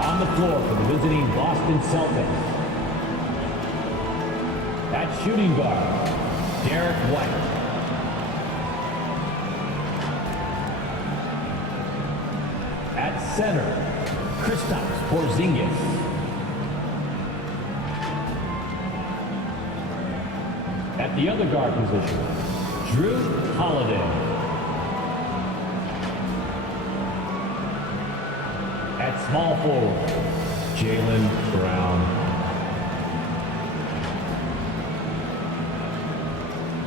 On the floor for the visiting Boston Celtics. At shooting guard, Derek White. At center, Kristaps Porzingis. At the other guard position, Drew Holiday. At small forward, Jaylen Brown.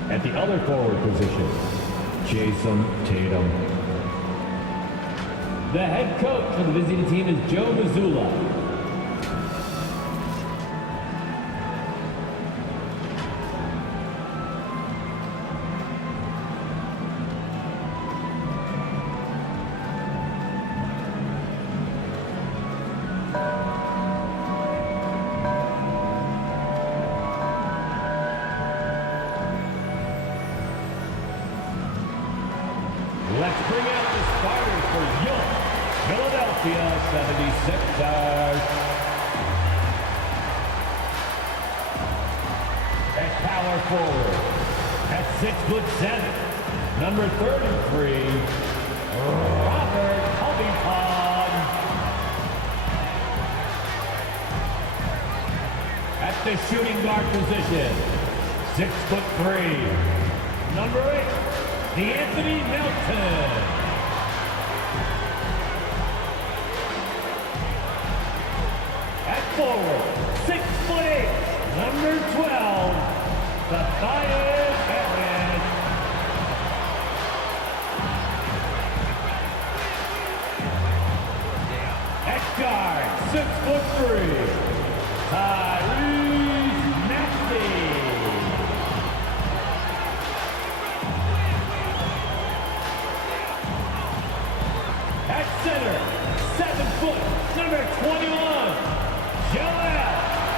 At the other forward position, Jason Tatum. The head coach for the visiting team is Joe Mazzulla. Let's bring out the starters for your Philadelphia 76ers. At power forward, at 6'7", number 33, Robert Covington. At the shooting guard position, 6'3", number 8. Anthony Melton. At forward, 6'8", number 12, Tobias Harris. At guard, 6'3", Tyrese Maxey. At center, 7 foot, number 21, Joel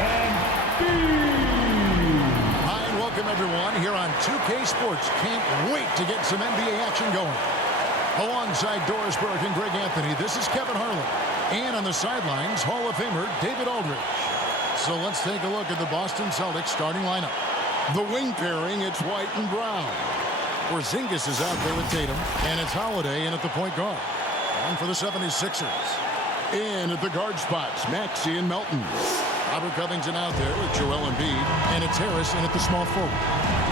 Embiid. Hi and welcome everyone here on 2K Sports. Can't wait to get some NBA action going. Alongside Doris Burke and Greg Anthony, this is Kevin Harlan. And on the sidelines, Hall of Famer David Aldridge. So let's take a look at the Boston Celtics starting lineup. The wing pairing, it's White and Brown. Porzingis is out there with Tatum, and it's Holiday in at the point guard. And for the 76ers, in at the guard spots, Maxey and Melton. Robert Covington out there with Joel Embiid, and it's Harris in at the small forward.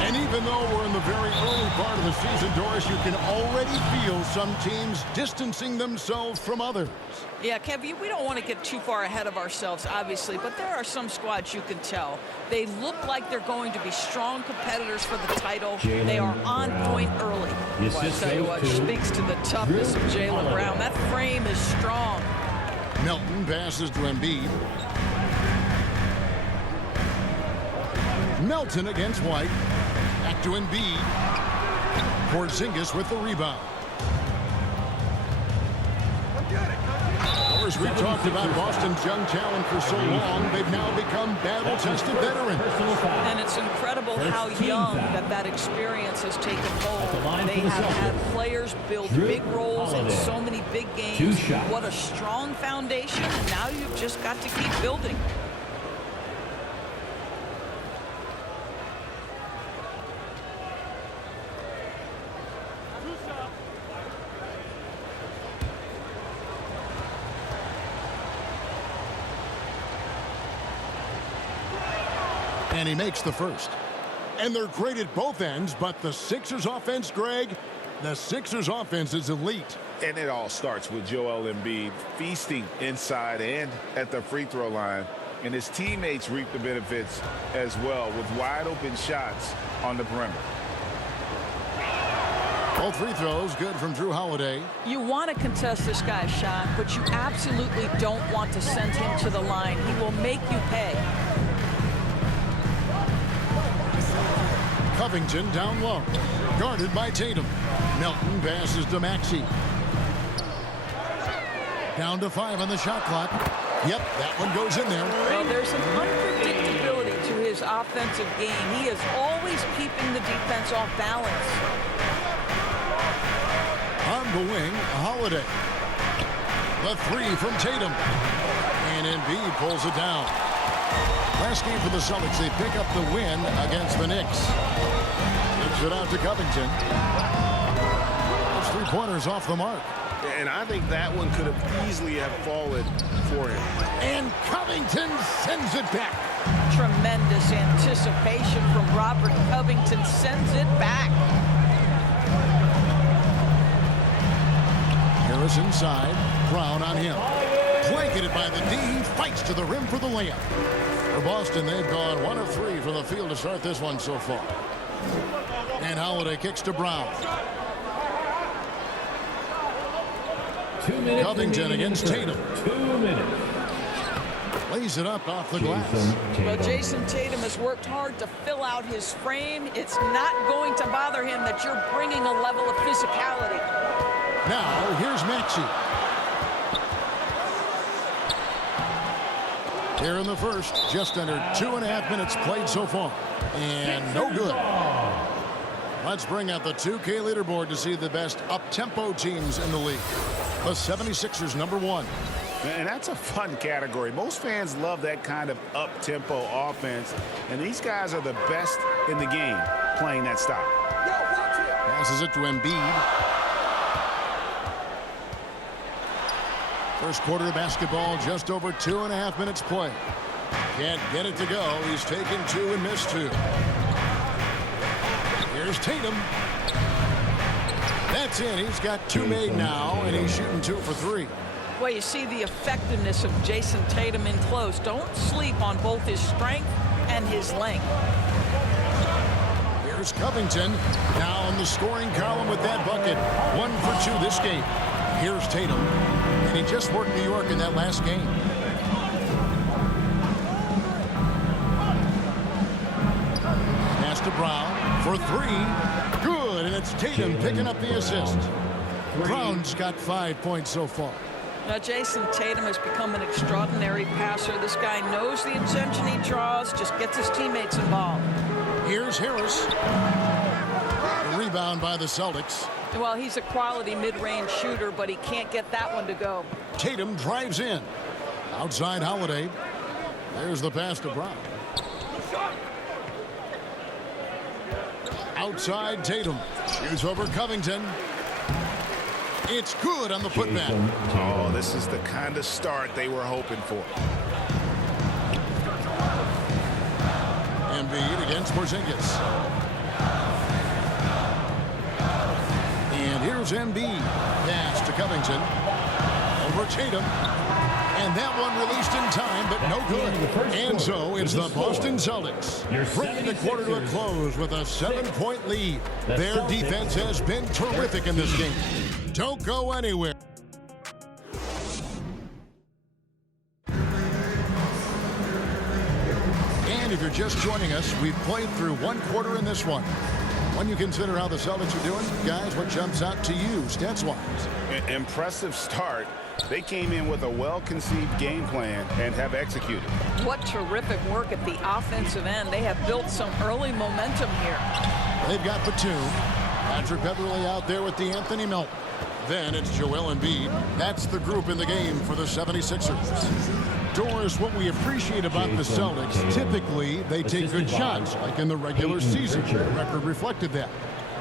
And even though we're in the very early part of the season, Doris, you can already feel some teams distancing themselves from others. Yeah, Kevin, we don't want to get too far ahead of ourselves, obviously, but there are some squads you can tell. They look like they're going to be strong competitors for the title. They are on point early. Well, I tell you what, speaks to the toughness of Jaylen Brown. That frame is strong. Melton passes to Embiid. Melton against White. Back to Embiid. Porzingis with the rebound. As we've talked about Boston's young talent for so long, they've now become battle-tested veterans. And it's incredible how young that experience has taken hold. They have had players build big roles in so many big games. What a strong foundation, and now you've just got to keep building. And he makes the first. And they're great at both ends, but the Sixers offense, Greg, the Sixers offense is elite. And it all starts with Joel Embiid feasting inside and at the free throw line. And his teammates reap the benefits as well with wide open shots on the perimeter. Both free throws good from Drew Holiday. You want to contest this guy's shot, but you absolutely don't want to send him to the line. He will make you pay. Covington down low. Guarded by Tatum. Melton passes to Maxey. Down to 5 on the shot clock. Yep, that one goes in there. Well, there's some unpredictability to his offensive game. He is always keeping the defense off balance. On the wing, Holiday. The 3 from Tatum. And Embiid pulls it down. Last game for the Celtics, they pick up the win against the Knicks. Gives it out to Covington. Those three-pointers off the mark. And I think that one could have easily have fallen for him. And Covington sends it back. Tremendous anticipation from Robert Covington. Sends it back. Harris inside. Brown on him. Blanketed by the D. He fights to the rim for the layup. For Boston, they've gone 1 of 3 from the field to start this one so far. And Holiday kicks to Brown. 2 minutes. Covington against Tatum. 2 minutes. Lays it up off the glass. Well, Jason Tatum has worked hard to fill out his frame. It's not going to bother him that you're bringing a level of physicality. Now, here's Maxey. Here in the first, just under 2.5 minutes played so far. And no good. Let's bring out the 2K leaderboard to see the best up-tempo teams in the league. The 76ers, number 1. And that's a fun category. Most fans love that kind of up-tempo offense. And these guys are the best in the game playing that style. Passes it to Embiid. First quarter of basketball, just over 2.5 minutes play. Can't get it to go. He's taken 2 and missed 2. Here's Tatum. That's in. He's got 2 made now, and he's shooting 2 for 3. Well, you see the effectiveness of Jason Tatum in close. Don't sleep on both his strength and his length. Here's Covington. Now in the scoring column with that bucket. 1 for 2 this game. Here's Tatum. And he just worked New York in that last game. Pass to Brown for 3. Good, and it's Tatum picking up the assist. Brown's got 5 points so far. Now, Jason Tatum has become an extraordinary passer. This guy knows the attention he draws, just gets his teammates involved. Here's Harris. The rebound by the Celtics. Well, he's a quality mid-range shooter, but he can't get that one to go. Tatum drives in. Outside Holiday. There's the pass to Brown. Outside Tatum. Shoots over Covington. It's good on the putback. Oh, this is the kind of start they were hoping for. Embiid against Porzingis. And here's Embiid. Pass to Covington. Over Tatum. And that one released in time, but no good. And so it's the Boston Celtics bringing the quarter to a close with a 7-point lead. Their defense has been terrific in this game. Don't go anywhere. And if you're just joining us, we've played through 1 quarter in this one. When you consider how the Celtics are doing, guys, what jumps out to you stats-wise? Impressive start. They came in with a well-conceived game plan and have executed. What terrific work at the offensive end. They have built some early momentum here. They've got Batum. Patrick Beverley out there with the Anthony Melton. Then it's Joel Embiid. That's the group in the game for the 76ers. Doris, what we appreciate about the Celtics, typically they take good shots, like in the regular season. The record reflected that.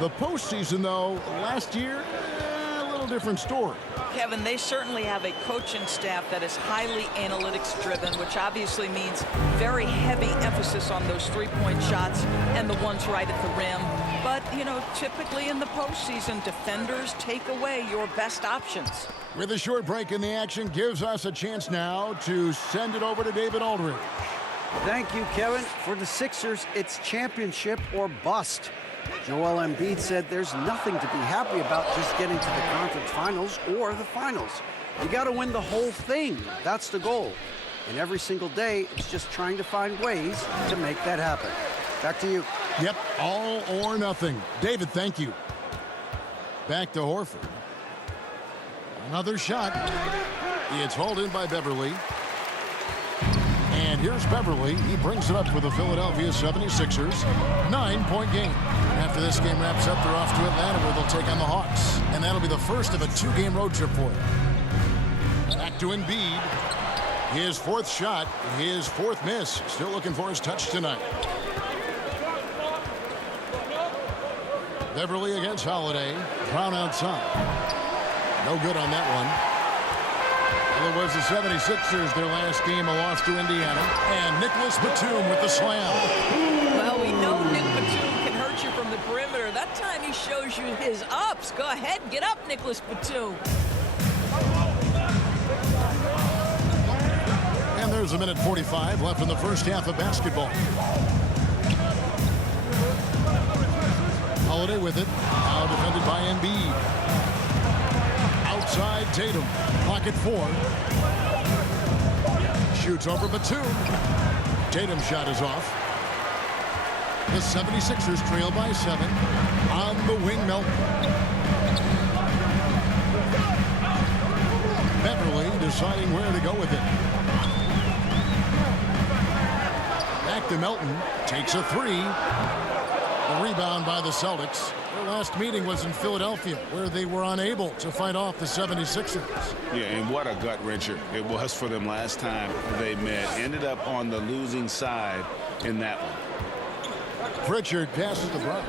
The postseason, though, last year, a little different story. Kevin, they certainly have a coaching staff that is highly analytics driven, which obviously means very heavy emphasis on those three-point shots and the ones right at the rim. But, you know, typically in the postseason, defenders take away your best options. With a short break in the action, gives us a chance now to send it over to David Aldridge. Thank you, Kevin. For the Sixers, it's championship or bust. Joel Embiid said there's nothing to be happy about just getting to the conference finals or the finals. You got to win the whole thing. That's the goal. And every single day, it's just trying to find ways to make that happen. Back to you. Yep, all or nothing. David, thank you. Back to Horford. Another shot. It's hauled in by Beverley. And here's Beverley. He brings it up for the Philadelphia 76ers. 9-point game. After this game wraps up, they're off to Atlanta where they'll take on the Hawks. And that'll be the first of a 2-game road trip for them. Back to Embiid. His fourth shot, his fourth miss. Still looking for his touch tonight. Beverly against Holiday. Brown outside. No good on that one. Well, it was the 76ers, their last game, a loss to Indiana. And Nicholas Batum with the slam. Well, we know Nick Batum can hurt you from the perimeter. That time he shows you his ups. Go ahead, get up, Nicholas Batum. And there's a minute 45 left in the first half of basketball. Holiday with it. Now defended by Embiid. Outside Tatum. Clock at 4. Shoots over Batum. Tatum's shot is off. The 76ers trail by 7. On the wing, Melton. Beverly deciding where to go with it. Back to Melton. Takes a 3. A rebound by the Celtics. Their last meeting was in Philadelphia, where they were unable to fight off the 76ers. Yeah, and what a gut-wrencher it was for them last time they met. Ended up on the losing side in that one. Pritchard passes to Brown.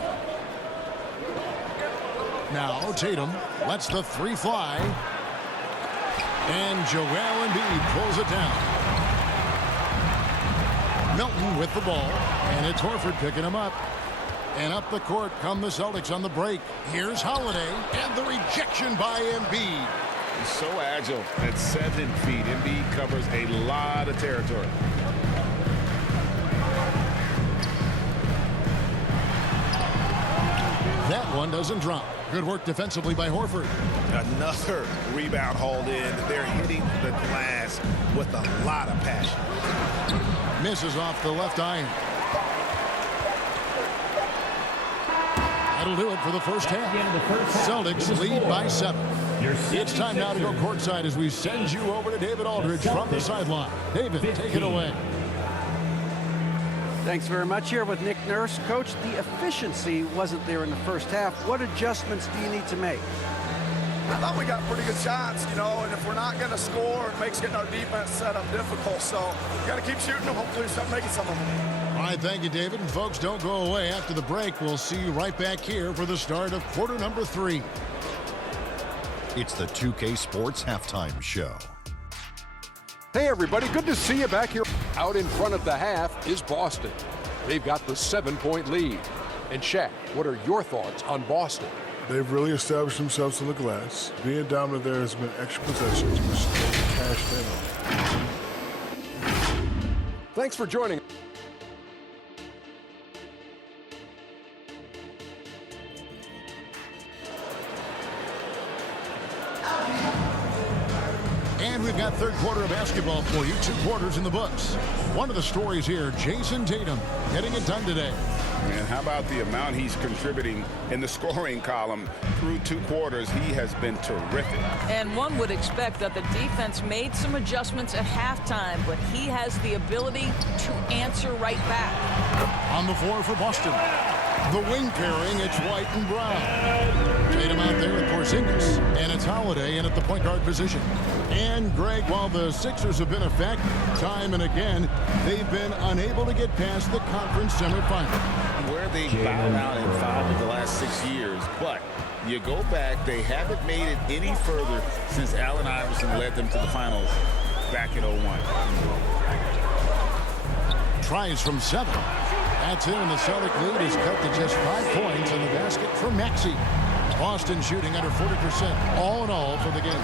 Now Tatum lets the 3 fly. And Joel Embiid pulls it down. Melton with the ball. And it's Horford picking him up. And up the court come the Celtics on the break. Here's Holiday. And the rejection by Embiid. He's so agile at 7 feet. Embiid covers a lot of territory. That one doesn't drop. Good work defensively by Horford. Another rebound hauled in. They're hitting the glass with a lot of passion. Misses off the left iron. That'll do it for the first half. Celtics lead by 7. It's time now to go courtside as we send you over to David Aldridge from the sideline. David, take it away. Thanks very much. Here with Nick Nurse. Coach, the efficiency wasn't there in the first half. What adjustments do you need to make? I thought we got pretty good shots, you know, and if we're not going to score, it makes getting our defense set up difficult. So we got to keep shooting them. Hopefully we start making some of them. All right, thank you, David. And folks, don't go away. After the break, we'll see you right back here for the start of quarter number 3. It's the 2K Sports Halftime Show. Hey, everybody. Good to see you back here. Out in front of the half is Boston. They've got the 7-point lead. And Shaq, what are your thoughts on Boston? They've really established themselves in the glass. Being dominant there has been extra possessions, which they cashed in on. Thanks for joining. And we've got third quarter of basketball for you. 2 quarters in the books. One of the stories here, Jason Tatum getting it done today. And how about the amount he's contributing in the scoring column through 2 quarters? He has been terrific. And one would expect that the defense made some adjustments at halftime, but he has the ability to answer right back. On the floor for Boston. The wing pairing, it's White and Brown. Tatum out there with Porzingis. And it's Holiday in at the point guard position. And Greg, while the Sixers have been a fact time and again, they've been unable to get past the conference semifinal. Where they bowed out in 5 of the last 6 years, but you go back, they haven't made it any further since Allen Iverson led them to the finals back in 01. Tries from 7. That's it, and the Celtic lead is cut to just 5 points in the basket for Maxey. Boston shooting under 40% all in all for the game.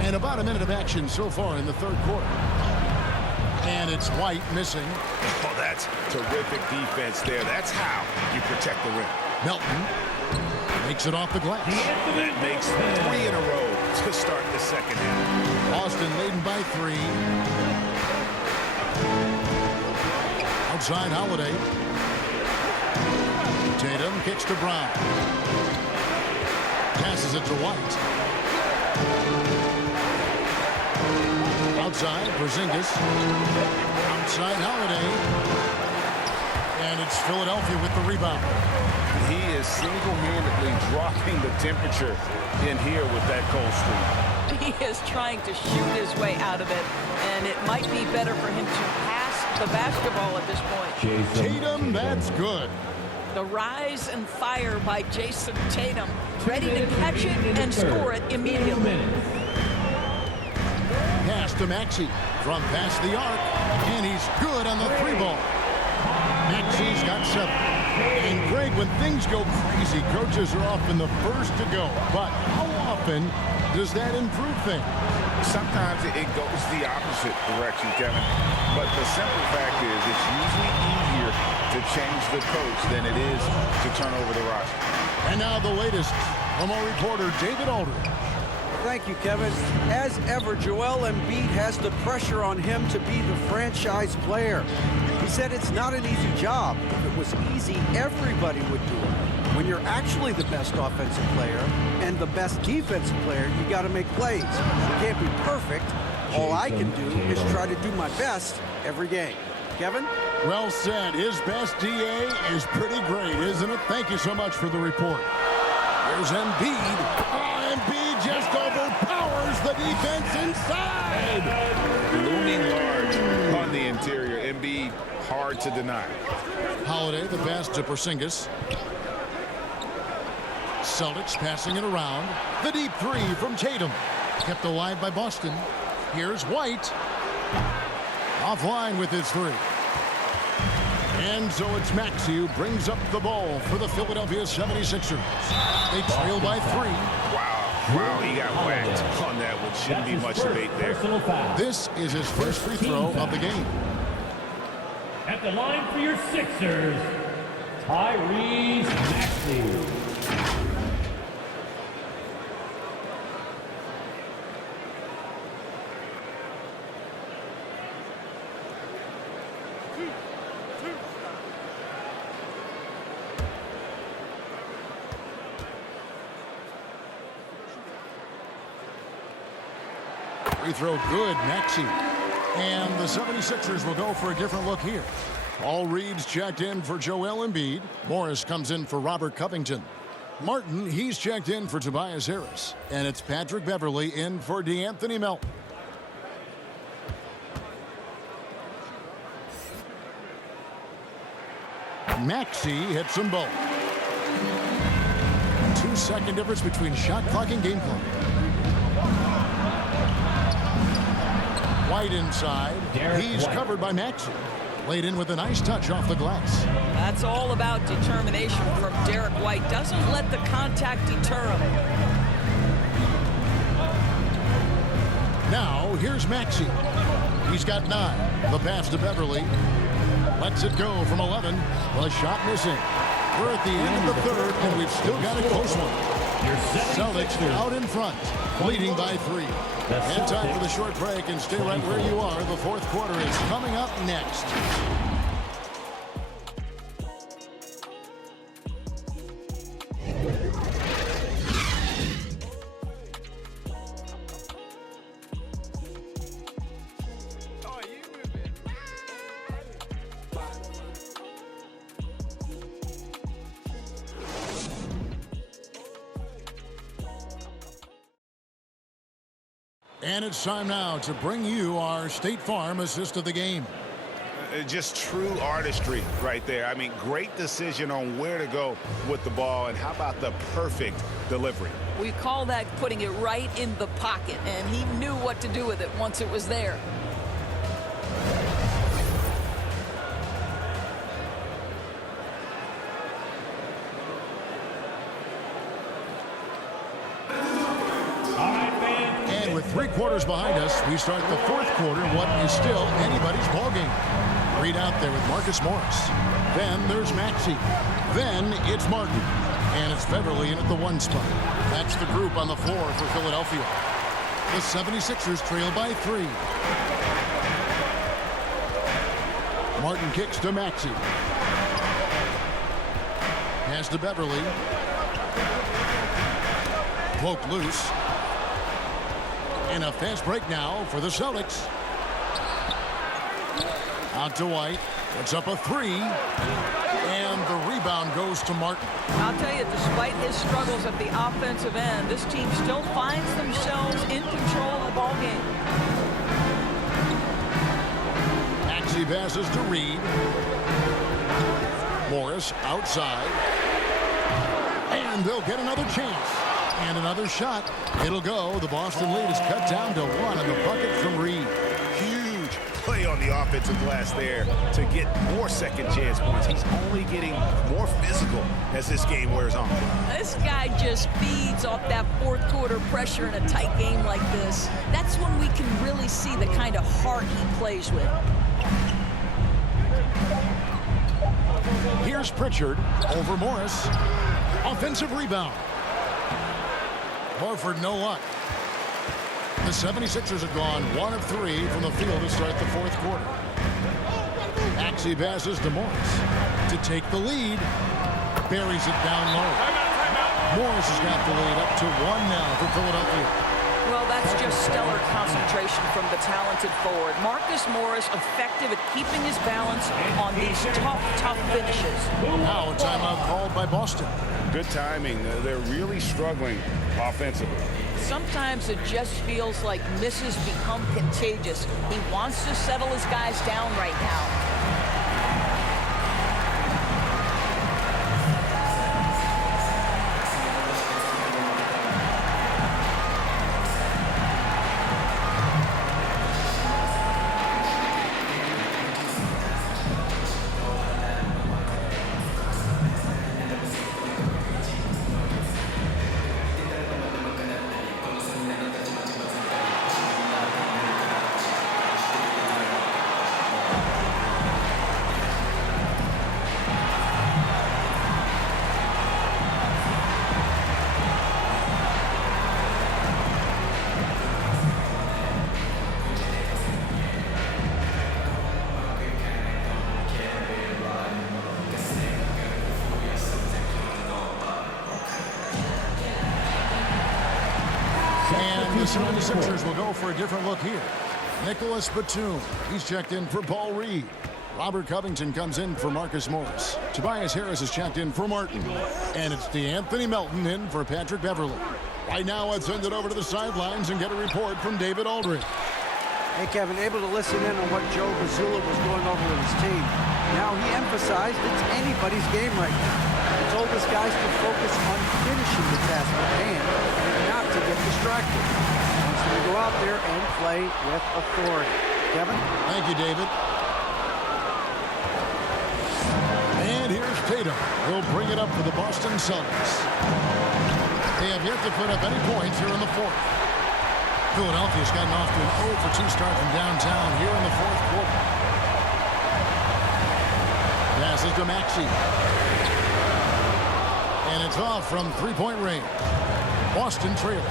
And about a minute of action so far in the third quarter. And it's White missing. Oh, that's terrific defense there. That's how you protect the rim. Melton makes it off the glass. That makes 3 in a row to start the second half. Boston leading by 3. Outside Holiday. Tatum kicks to Brown. Passes it to White. Outside, Porzingis. Outside, Holiday. And it's Philadelphia with the rebound. He is single-handedly dropping the temperature in here with that cold streak. He is trying to shoot his way out of it, and it might be better for him to pass the basketball at this point. Tatum, that's good. The rise and fire by Jason Tatum, ready to catch it and score it immediately. Pass to Maxey from past the arc, and he's good on the 3-ball. Maxey's got 7. And Greg, when things go crazy, coaches are often the first to go. But how often does that improve things? Sometimes it goes the opposite direction, Kevin. But the simple fact is it's usually easier to change the coach than it is to turn over the roster. And now the latest from our reporter, David Aldridge. Thank you, Kevin. As ever, Joel Embiid has the pressure on him to be the franchise player. He said it's not an easy job. If it was easy, everybody would do it. When you're actually the best offensive player and the best defensive player, you got to make plays. You can't be perfect. All I can do is try to do my best every game. Kevin? Well said. His best DA is pretty great, isn't it? Thank you so much for the report. There's Embiid. Embiid just overpowers the defense inside. Looming large on the interior. Embiid, hard to deny. Holiday, the pass to Porzingis. Celtics passing it around. The deep 3 from Tatum. Kept alive by Boston. Here's White. Offline with his 3. And so it's Maxey who brings up the ball for the Philadelphia 76ers. They trail by 3. Wow, he got whacked on that, which shouldn't be much debate there. This is his first free throw of the game. At the line for your Sixers, Tyrese Maxey. Free throw good, Maxey. And the 76ers will go for a different look here. All Reed's checked in for Joel Embiid. Morris comes in for Robert Covington. Martin, he's checked in for Tobias Harris. And it's Patrick Beverley in for DeAnthony Melton. Maxey hits them both. 2-second difference between shot clock and game clock. White inside. He's covered by Maxey. Laid in with a nice touch off the glass. That's all about determination from Derek White. Doesn't let the contact deter him. Now, here's Maxey. He's got 9. The pass to Beverley. Lets it go from 11. The shot missing. We're at the end of the 3rd, and we've still got a close one. Celtics out in front, leading by 3. And time for the short break, and stay right where you are. The 4th quarter is coming up next. And it's time now to bring you our State Farm assist of the game. Just true artistry right there. I mean, great decision on where to go with the ball, and how about the perfect delivery? We call that putting it right in the pocket, and he knew what to do with it once it was there. With 3 quarters behind us, we start the 4th quarter, what is still anybody's ballgame. Reed out there with Marcus Morris. Then there's Maxey. Then it's Martin. And it's Beverley in at the 1 spot. That's the group on the floor for Philadelphia. The 76ers trail by 3. Martin kicks to Maxey. Pass to Beverley. Poked loose. And a fast break now for the Celtics. Out to White. Puts up a 3. And the rebound goes to Martin. I'll tell you, despite his struggles at the offensive end, this team still finds themselves in control of the ball game. Maxey passes to Reed. Morris outside. And they'll get another chance. And another shot. It'll go. The Boston lead is cut down to 1 on the bucket from Reed. Huge play on the offensive glass there to get more second chance points. He's only getting more physical as this game wears on. This guy just feeds off that fourth quarter pressure in a tight game like this. That's when we can really see the kind of heart he plays with. Here's Pritchard over Morris. Offensive rebound. Horford, no luck. The 76ers have gone 1 of 3 from the field to start the fourth quarter. Maxey passes to Morris to take the lead. Buries it down low. Morris has got the lead up to 1 now for Philadelphia. Well, that's just stellar concentration from the talented forward. Marcus Morris effective at keeping his balance on these tough finishes. Now a timeout called by Boston. Good timing. They're really struggling offensively. Sometimes it just feels like misses become contagious. He wants to settle his guys down right now. The 76ers will go for a different look here. Nicholas Batum. He's checked in for Paul Reed. Robert Covington comes in for Marcus Morris. Tobias Harris is checked in for Martin. And it's DeAnthony Melton in for Patrick Beverly. Right now, let's send it over to the sidelines and get a report from David Aldridge. Hey, Kevin, able to listen in on what Joe Mazzulla was going over with his team. Now, he emphasized it's anybody's game right now. He told his guys to focus on finishing the task at hand and not to get distracted. He wants them to go out there and play with authority. Kevin? Thank you, David. And here's Tatum. He'll bring it up for the Boston Celtics. They have yet to put up any points here in the fourth. Philadelphia's gotten off to an 0-for-2 start from downtown here in the fourth quarter. Passes to Maxey. And it's off from three-point range. Boston trail.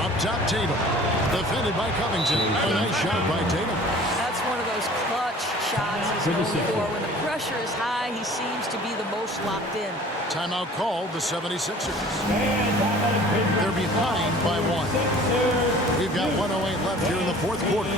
Up top, Tatum. Defended by Covington. A nice shot by Tatum. That's one of those clutch shots he's known for. When the pressure is high, he seems to be the most locked in. Timeout called the 76ers. They're behind by 1. We've got 1:08 left here in the fourth quarter.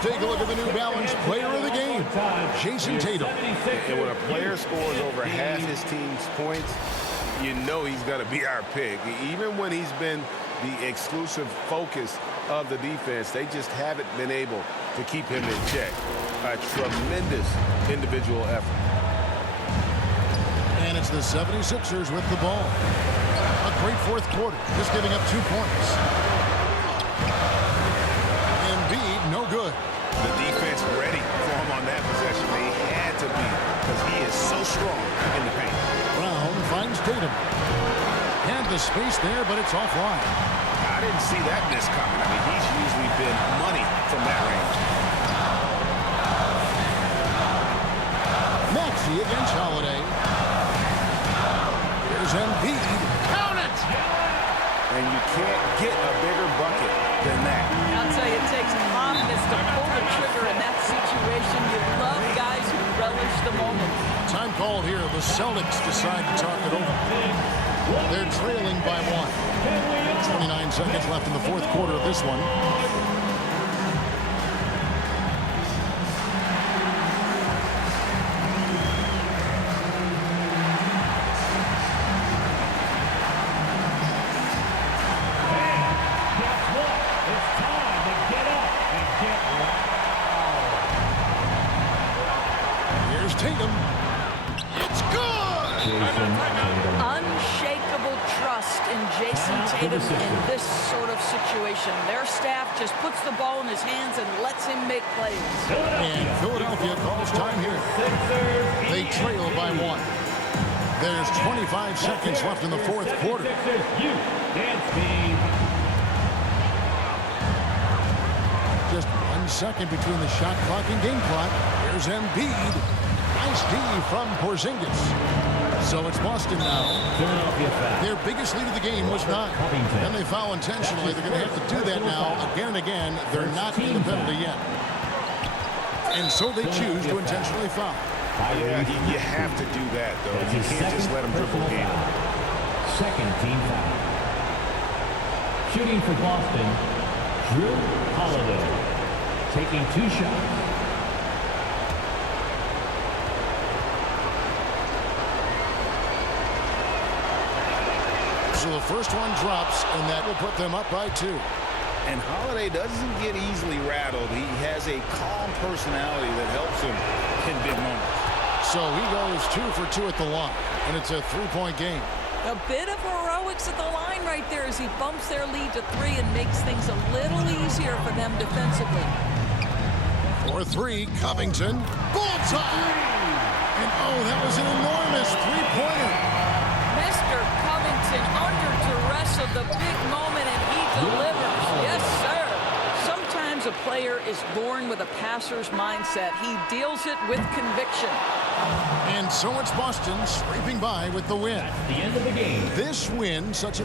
Take a look at the New Balance player of the game, Jason Tatum. And when a player scores over half his team's points, you know he's going to be our pick. Even when he's been the exclusive focus of the defense. They just haven't been able to keep him in check. A tremendous individual effort. And it's the 76ers with the ball. A great fourth quarter, just giving up 2 points. Embiid, no good. The defense ready for him on that possession. They had to be, because he is so strong in the paint. Brown finds Tatum. Had the space there, but it's offline. I didn't see that miss coming. I mean, he's usually been money from that range. Maxey against Holiday. Here's Embiid. Count it! And you can't get a bigger bucket than that. I'll tell you, it takes confidence to pull the trigger in that situation. You love guys who relish the moment. Time called here. The Celtics decide to talk it over. They're trailing by 1. 29 seconds left in the fourth quarter of this one. Here's Tatum. It's good! Unshakable trust in Jason Tatum in this sort of situation. Their staff just puts the ball in his hands and lets him make plays. And Philadelphia calls time here. They trail by 1. There's 25 seconds left in the fourth quarter. Just 1 second between the shot clock and game clock. Here's Embiid. Nice D from Porzingis. So it's Boston now. Their biggest lead of the game was 9. And they foul intentionally. They're going to have to do that now again and again. They're not in the penalty yet. And so they choose to intentionally foul. Yeah, you have to do that, though. You can't just let them dribble the game. Second team foul. Shooting for Boston, Drew Holiday. Taking 2 shots. So the first one drops, and that will put them up by 2. And Holiday doesn't get easily rattled. He has a calm personality that helps him in big moments. So he goes 2 for 2 at the line, and it's a 3-point game. A bit of heroics at the line right there as he bumps their lead to 3 and makes things a little easier for them defensively. For 3, Covington. Goal time! And oh, that was an enormous 3-pointer. Mr. Covington under duress of the big moment, and he delivers. Yes, sir. Sometimes a player is born with a passer's mindset. He deals it with conviction. And so it's Boston scraping by with the win. That's the end of the game. This win, such a